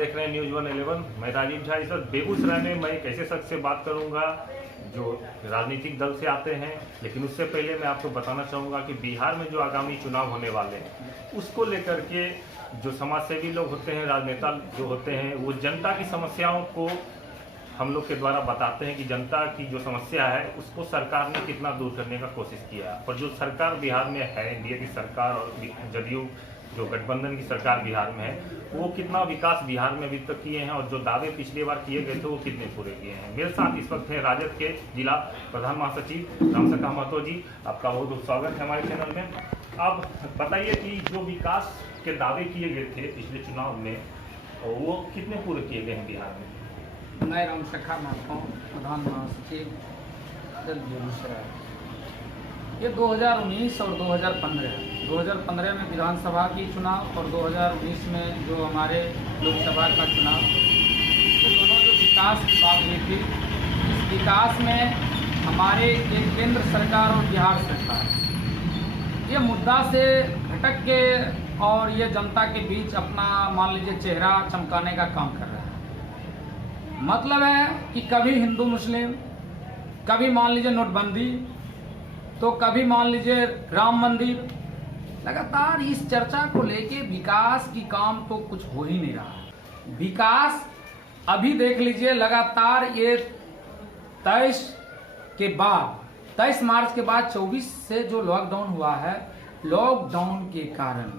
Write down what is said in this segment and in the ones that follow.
देख रहे हैं न्यूज़ 111। मैं राजीव झा। इस वक्त बेगूसराय में मैं एक ऐसे शख्स से बात करूंगा जो राजनीतिक दल से आते हैं, लेकिन उससे पहले मैं आपको बताना चाहूँगा कि बिहार में जो आगामी चुनाव होने वाले हैं उसको लेकर के जो समाजसेवी लोग होते हैं, राजनेता जो होते हैं, वो जनता की समस्याओं को हम लोग के द्वारा बताते हैं कि जनता की जो समस्या है उसको सरकार ने कितना दूर करने का कोशिश किया है। और जो सरकार बिहार में है, एनडीए की सरकार और जदयू जो गठबंधन की सरकार बिहार में है, वो कितना विकास बिहार में अभी तक किए हैं और जो दावे पिछली बार किए गए थे वो कितने पूरे किए हैं। मेरे साथ इस वक्त है राजद के जिला प्रधान महासचिव रामसखा महतो जी। आपका बहुत बहुत स्वागत है हमारे चैनल में। आप बताइए कि जो विकास के दावे किए गए थे पिछले चुनाव में वो कितने पूरे किए गए हैं बिहार में? मैं रामसखा महतो, प्रधान महासचिव बेगूसराय। ये 2019 और 2015 में विधानसभा की चुनाव और 2019 में जो हमारे लोकसभा का चुनाव, ये दोनों जो विकास की बात हुई थी, इस विकास में हमारे एक केंद्र सरकार और बिहार सरकार ये मुद्दा से भटक के और ये जनता के बीच अपना मान लीजिए चेहरा चमकाने का काम कर रहा है। मतलब है कि कभी हिंदू मुस्लिम, कभी मान लीजिए नोटबंदी, तो कभी मान लीजिए राम मंदिर। लगातार इस चर्चा को लेके विकास की काम तो कुछ हो ही नहीं रहा। विकास अभी देख लीजिए, लगातार ये 23 मार्च के बाद 24 से जो लॉकडाउन हुआ है, लॉकडाउन के कारण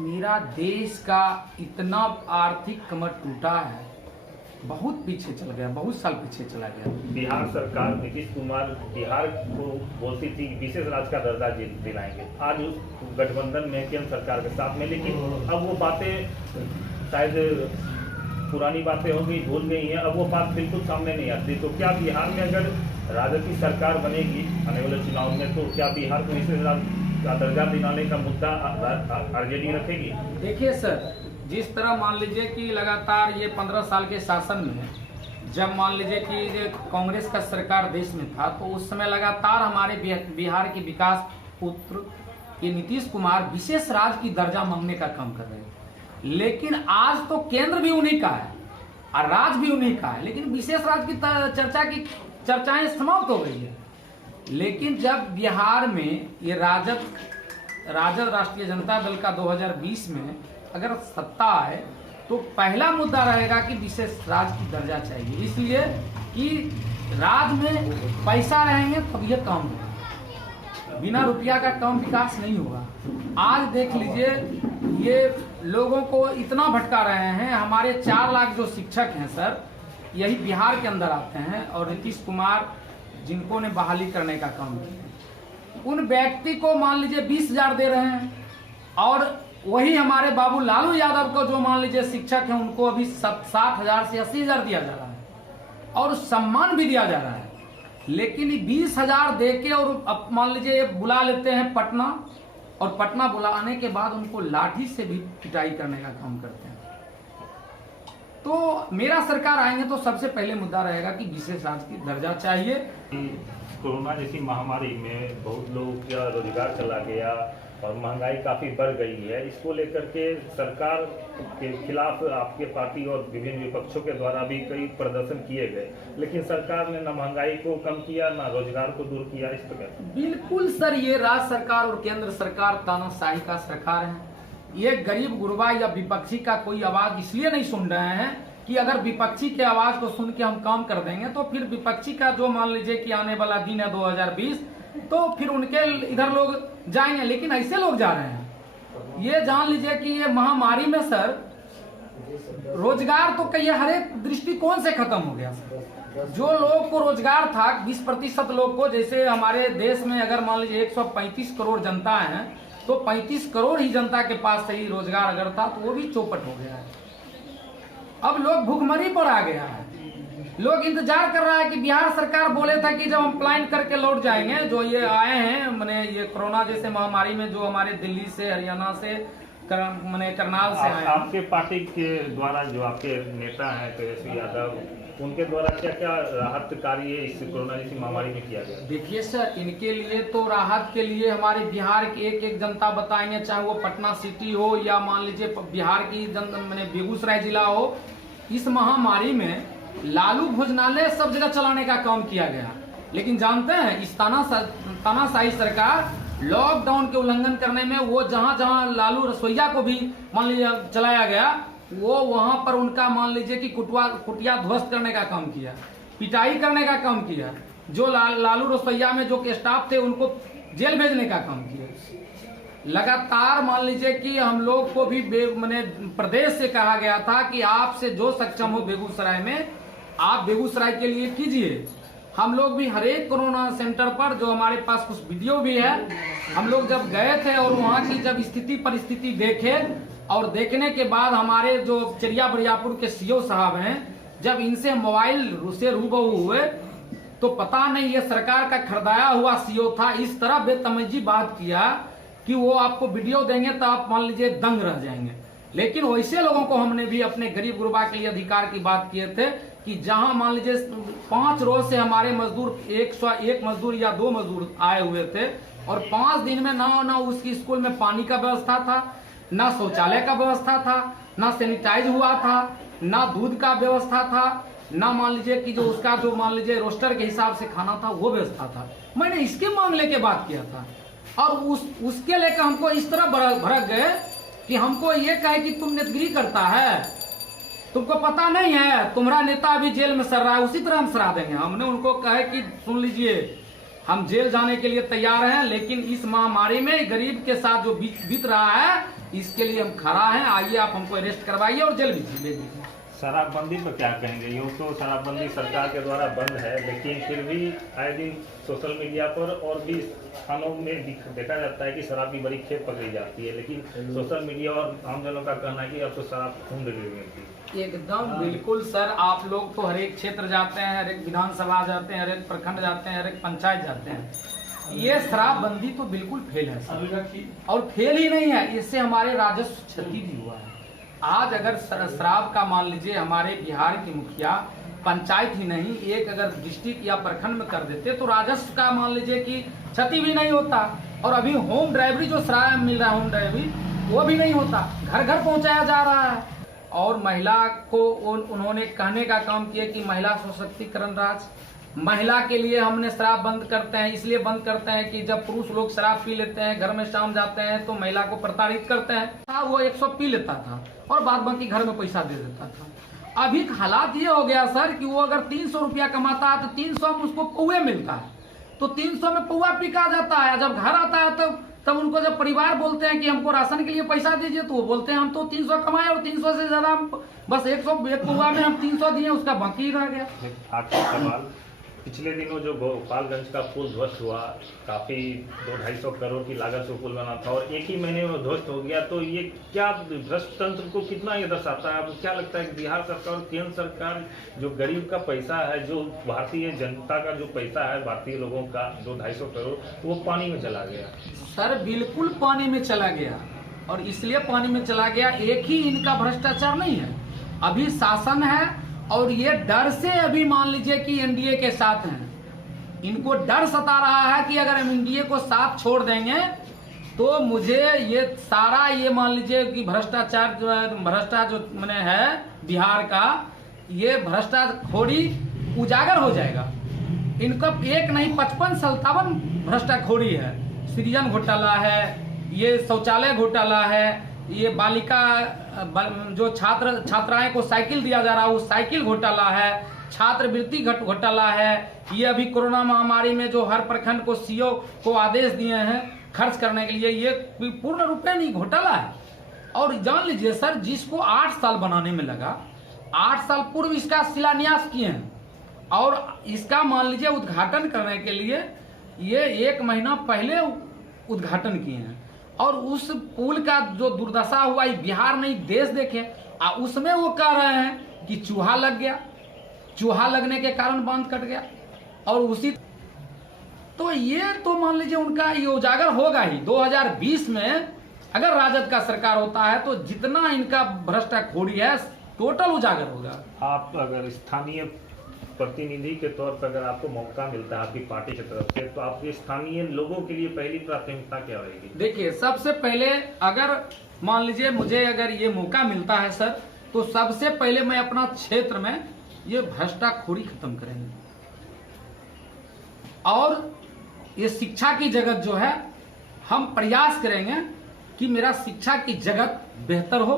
मेरा देश का इतना आर्थिक कमर टूटा है, बहुत पीछे चल गया, बहुत साल पीछे चला गया। बिहार सरकार नीतीश कुमार बिहार को बोलती थी विशेष राज्य का दर्जा दिलाएंगे, आज उस गठबंधन में केंद्र सरकार के साथ में, लेकिन अब वो बातें शायद पुरानी बातें हो गई, भूल गई हैं, अब वो बात बिल्कुल सामने नहीं आती। तो क्या बिहार में अगर राजद की सरकार बनेगी आने वाले चुनाव में, तो क्या बिहार को विशेष राज्य का दर्जा दिलाने का मुद्दा आरजेडी रखेगी? देखिए सर, जिस तरह मान लीजिए कि लगातार ये 15 साल के शासन में, जब मान लीजिए कि कांग्रेस का सरकार देश में था, तो उस समय लगातार हमारे बिहार के विकास पुत्र ये नीतीश कुमार विशेष राज्य की दर्जा मांगने का काम कर रहे हैं। लेकिन आज तो केंद्र भी उन्हीं का है और राज्य भी उन्हीं का है, लेकिन विशेष राज्य की चर्चाएं समाप्त हो गई है। लेकिन जब बिहार में ये राजद राष्ट्रीय जनता दल का 2020 में अगर सत्ता आए, तो पहला मुद्दा रहेगा कि विशेष राज्य की दर्जा चाहिए, इसलिए कि राज्य में पैसा रहेंगे तब ये काम होगा, बिना रुपया का काम विकास नहीं होगा। आज देख लीजिए, ये लोगों को इतना भटका रहे हैं। हमारे 4 लाख जो शिक्षक हैं सर, यही बिहार के अंदर आते हैं, और नीतीश कुमार जिनको ने बहाली करने का काम किया, उन व्यक्ति को मान लीजिए 20,000 दे रहे हैं, और वही हमारे बाबू लालू यादव को जो मान लीजिए शिक्षक हैं, उनको अभी 60,000 से 80,000 दिया जा रहा है और सम्मान भी दिया जा रहा है। लेकिन 20,000 दे के और अब मान लीजिए बुला लेते हैं पटना, और पटना बुलाने के बाद उनको लाठी से भी पिटाई करने का काम करते हैं। तो मेरा सरकार आएंगे तो सबसे पहले मुद्दा रहेगा कि विशेष राज्य की दर्जा चाहिए। कोरोना जैसी महामारी में बहुत लोगों का रोजगार चला गया और महंगाई काफ़ी बढ़ गई है। इसको लेकर के सरकार के खिलाफ आपके पार्टी और विभिन्न विपक्षों के द्वारा भी कई प्रदर्शन किए गए, लेकिन सरकार ने न महंगाई को कम किया, न रोजगार को दूर किया। इस पर बिल्कुल सर, ये राज्य सरकार और केंद्र सरकार तानाशाही का सरकार है। ये गरीब गुरबा या विपक्षी का कोई आवाज इसलिए नहीं सुन रहे हैं कि अगर विपक्षी के आवाज को सुन के हम काम कर देंगे, तो फिर विपक्षी का जो मान लीजिए कि आने वाला दिन है 2020, तो फिर उनके इधर लोग जाएंगे। लेकिन ऐसे लोग जा रहे हैं, ये जान लीजिए कि ये महामारी में सर रोजगार तो कहिए हर एक दृष्टिकोण से खत्म हो गया सर। जो लोग को रोजगार था 20% लोग को, जैसे हमारे देश में अगर मान लीजिए 135 करोड़ जनता है, तो 35 करोड़ ही जनता के पास सही रोजगार अगर था, तो वो भी चौपट हो गया है। अब लोग भूखमरी पर आ गया है। लोग इंतजार कर रहा है कि बिहार सरकार बोले था कि जब हम प्लान करके लौट जाएंगे, जो ये आए हैं मैंने ये कोरोना जैसे महामारी में जो हमारे दिल्ली से, हरियाणा से मैंने करनाल से आए हैं। आपके पार्टी के द्वारा जो आपके नेता हैं तेजस्वी यादव, उनके द्वारा क्या क्या राहत कार्य इस कोरोना जैसी महामारी में किया गया? देखिए सर, इनके लिए तो राहत के लिए हमारे बिहार के एक एक जनता बताएंगे, चाहे वो पटना सिटी हो या मान लीजिए बिहार की मैंने बेगूसराय जिला हो। इस महामारी में लालू भोजनालय सब जगह चलाने का काम किया गया, लेकिन जानते हैं इस तानाशाही सरकार लॉकडाउन के उल्लंघन करने में वो जहां जहां लालू रसोईया को भी मान लीजिए चलाया गया, वो वहां पर उनका मान लीजिए कि कुटिया ध्वस्त करने का काम किया, पिटाई करने का काम किया। जो लालू रसोईया में जो स्टाफ थे उनको जेल भेजने का काम किया। लगातार मान लीजिए कि हम लोग को भी मैंने प्रदेश से कहा गया था कि आपसे जो सक्षम हो बेगूसराय में, आप बेगूसराय के लिए कीजिए। हम लोग भी हर एक कोरोना सेंटर पर, जो हमारे पास कुछ वीडियो भी है, हम लोग जब गए थे और वहाँ की जब स्थिति परिस्थिति देखे और देखने के बाद हमारे जो चरिया बरियापुर के सीओ साहब हैं, जब इनसे मोबाइल से रूबरू हुए तो पता नहीं ये सरकार का खरीदाया हुआ सीओ था, इस तरह बेतमीजी बात किया कि वो आपको वीडियो देंगे तो आप मान लीजिए दंग रह जाएंगे। लेकिन वैसे लोगों को हमने भी अपने गरीब गुरबा के लिए अधिकार की बात किए थे कि जहां मान लीजिए 5 रोज से हमारे मजदूर 101 मजदूर या 2 मजदूर आए हुए थे और 5 दिन में ना उसकी स्कूल में पानी का व्यवस्था था, ना शौचालय का व्यवस्था था, ना सैनिटाइज हुआ था, ना दूध का व्यवस्था था, ना मान लीजिए कि जो उसका जो मान लीजिए रोस्टर के हिसाब से खाना था वो व्यवस्था था। मैंने इसके मामले के बात किया था और उसके लेकर हमको इस तरह भड़क गए कि हमको ये कहे कि तुम नेतगिरी करता है, तुमको पता नहीं है तुम्हारा नेता अभी जेल में सर रहा है, उसी तरह हम सरा देंगे। हमने उनको कहे कि सुन लीजिए, हम जेल जाने के लिए तैयार हैं, लेकिन इस महामारी में गरीब के साथ जो बीत रहा है इसके लिए हम खड़ा हैं, आइए आप हमको अरेस्ट करवाइए और जेल भी भेज दीजिए। शराबबंदी पर क्या कहेंगे? यूँ तो शराबबंदी सरकार के द्वारा बंद है, लेकिन फिर भी आए दिन सोशल मीडिया पर और भी स्थानों में देखा जाता है कि शराब की बड़ी खेप पकड़ी जाती है, लेकिन सोशल मीडिया और आम जनों का कहना है कि अब तो शराब खून दे मिलती है। एकदम बिल्कुल सर, आप लोग तो हर एक क्षेत्र जाते हैं, हर एक विधानसभा जाते हैं, हर एक प्रखंड जाते हैं, हर एक पंचायत जाते हैं, ये शराबबंदी तो बिल्कुल फेल है सर। और फेल ही नहीं है, इससे हमारे राजस्व क्षति भी हुआ है। आज अगर शराब का मान लीजिए हमारे बिहार के मुखिया पंचायत ही नहीं, एक अगर डिस्ट्रिक्ट या प्रखंड में कर देते तो राजस्व का मान लीजिए कि क्षति भी नहीं होता। और अभी होम डिलीवरी जो शराब मिल रहा है, होम डिलीवरी वो भी नहीं होता, घर घर पहुंचाया जा रहा है। और महिला को उन्होंने कहने का काम किया कि महिला सशक्तिकरण राज, महिला के लिए हमने शराब बंद करते हैं, इसलिए बंद करते हैं कि जब पुरुष लोग शराब पी लेते हैं, घर में शाम जाते हैं तो महिला को प्रताड़ित करते हैं। वो 100 पी लेता था और बाद बाकी घर में पैसा दे देता था। अभी हालात ये हो गया सर कि वो अगर 300 रुपया कमाता है तो 300 में उसको पौवे मिलता है, तो 300 में पौवा पिका जाता है। जब घर आता है तो तब उनको जब परिवार बोलते हैं कि हमको राशन के लिए पैसा दीजिए, तो वो बोलते हैं हम तो 300 कमाए और 300 से ज्यादा बस 100 एक पौवा में हम 300 दिए, उसका बाकी रह गया। आखिरी सवाल, पिछले दिनों जो गोपालगंज का पुल ध्वस्त हुआ, काफी 200-250 करोड़ की लागत से पुल बना था और एक ही महीने में ध्वस्त हो गया, तो ये क्या भ्रष्ट तंत्र को कितना ये दर्शाता है? आपको क्या लगता है कि बिहार सरकार और केंद्र सरकार जो गरीब का पैसा है, जो भारतीय जनता का जो पैसा है, भारतीय लोगों का 200-250 करोड़, वो पानी में चला गया? सर बिल्कुल पानी में चला गया, और इसलिए पानी में चला गया, एक ही इनका भ्रष्टाचार नहीं है, अभी शासन है और ये डर से अभी मान लीजिए कि एनडीए के साथ हैं। इनको डर सता रहा है कि अगर हम एनडीए को साथ छोड़ देंगे तो मुझे ये सारा ये मान लीजिए कि भ्रष्टाचार जो मैंने है बिहार का, ये भ्रष्टाखोरी उजागर हो जाएगा। इनका एक नहीं 55-57 भ्रष्टाखोरी है। सृजन घोटाला है, ये शौचालय घोटाला है, ये बालिका जो छात्राएं को साइकिल दिया जा रहा है वो साइकिल घोटाला है, छात्रवृत्ति घोटाला है, ये अभी कोरोना महामारी में जो हर प्रखंड को सीओ को आदेश दिए हैं खर्च करने के लिए, ये पूर्ण रूप में नहीं घोटाला है। और जान लीजिए सर, जिसको 8 साल बनाने में लगा, 8 साल पूर्व इसका शिलान्यास किए हैं और इसका मान लीजिए उद्घाटन करने के लिए ये 1 महीना पहले उद्घाटन किए हैं। और उस पुल का जो दुर्दशा हुआ बिहार नहीं देश देखे, उसमें वो कह रहे हैं कि चूहा लग गया, चूहा लगने के कारण बांध कट गया। और उसी तो ये तो मान लीजिए उनका ये उजागर होगा ही। 2020 में अगर राजद का सरकार होता है तो जितना इनका भ्रष्टाखोरी है टोटल उजागर होगा। आप अगर स्थानीय प्रतिनिधि के तौर पर अगर आपको मौका मिलता है आपकी पार्टी की तरफ से, तो आपके स्थानीय लोगों के लिए पहली प्राथमिकता क्या रहेगी? देखिए, सबसे पहले अगर मान लीजिए मुझे अगर ये मौका मिलता है सर, तो सबसे पहले मैं अपना क्षेत्र में ये भ्रष्टाखोरी खत्म करेंगे और ये शिक्षा की जगत जो है हम प्रयास करेंगे कि मेरा शिक्षा की जगत बेहतर हो,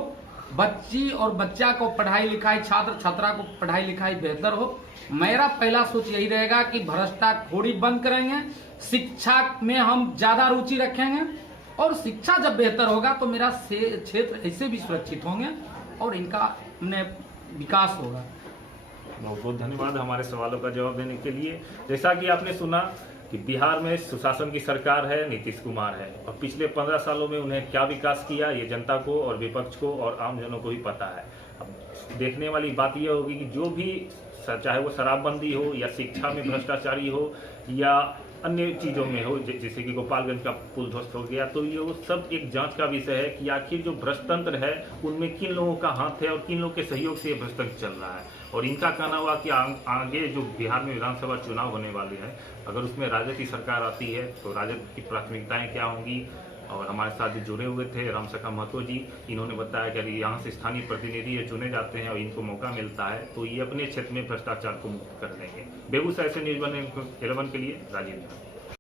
बच्ची और बच्चा को पढ़ाई लिखाई, छात्र छात्रा को पढ़ाई लिखाई बेहतर हो। मेरा पहला सोच यही रहेगा कि भ्रष्टाखोरी बंद करेंगे, शिक्षा में हम ज्यादा रुचि रखेंगे और शिक्षा जब बेहतर होगा तो मेरा क्षेत्र ऐसे भी सुरक्षित होंगे और इनका विकास होगा। बहुत बहुत धन्यवाद हमारे सवालों का जवाब देने के लिए। जैसा कि आपने सुना कि बिहार में सुशासन की सरकार है, नीतीश कुमार है, और पिछले 15 सालों में उन्हें क्या विकास किया ये जनता को और विपक्ष को और आमजनों को भी पता है। अब देखने वाली बात यह होगी कि जो भी, चाहे वो शराबबंदी हो या शिक्षा में भ्रष्टाचारी हो या अन्य चीज़ों में हो, जैसे कि गोपालगंज का पुल ध्वस्त हो गया, तो ये वो सब एक जांच का विषय है कि आखिर जो भ्रष्टतंत्र है उनमें किन लोगों का हाथ है और किन लोगों के सहयोग से ये भ्रष्टतंत्र चल रहा है। और इनका कहना हुआ कि आगे जो बिहार में विधानसभा चुनाव होने वाले हैं, अगर उसमें राजद की सरकार आती है तो राजद की प्राथमिकताएं क्या होंगी। और हमारे साथ जो जुड़े हुए थे रामसखा महतो जी, इन्होंने बताया कि यदि यहाँ से स्थानीय प्रतिनिधि ये चुने जाते हैं और इनको मौका मिलता है तो ये अपने क्षेत्र में भ्रष्टाचार को मुक्त कर देंगे। बेगूसराय से न्यूज़ 11 के लिए राजेंद्र।